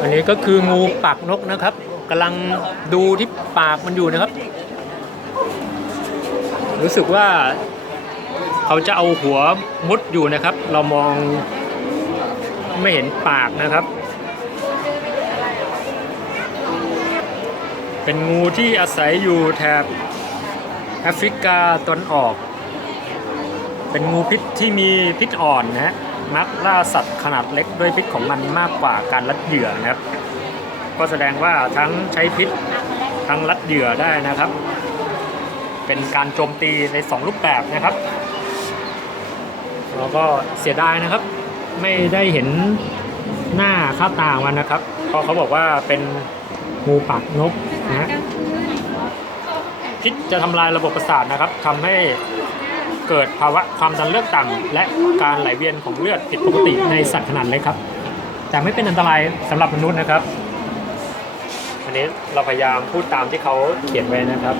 อันนี้ก็คืองูปากนกนะครับกำลังดูที่ปากมันอยู่นะครับ รู้สึกว่าเขาจะเอาหัวมุดอยู่นะครับ เรามองไม่เห็นปากนะครับ เป็นงูที่อาศัยอยู่แถบแอฟริกาตอนออก เป็นงูพิษที่มีพิษอ่อนนะ ฮะมักล่าสัตว์ขนาดเล็กด้วยพิษของมันมากกว่าการลัดเหยื่อนะครับ ก็แสดงว่าทั้งใช้พิษทั้งลัดเหยื่อได้นะครับ เป็นการโจมตีใน 2 รูปแบบนะครับแล้วก็เสียดายนะครับ ไม่ได้เห็นหน้าค่าตามันนะครับเพราะเขาบอกว่าเป็นงูปากนกนะพิษจะทำลายระบบประสาทนะครับทำให้ เกิดภาวะความดันเลือดต่ำและการไหลเวียนของเลือดผิดปกติในสัตว์ขนาดเล็กครับ แต่ไม่เป็นอันตรายสำหรับมนุษย์นะครับ อันนี้เราพยายามพูดตามที่เขาเขียนไว้นะครับ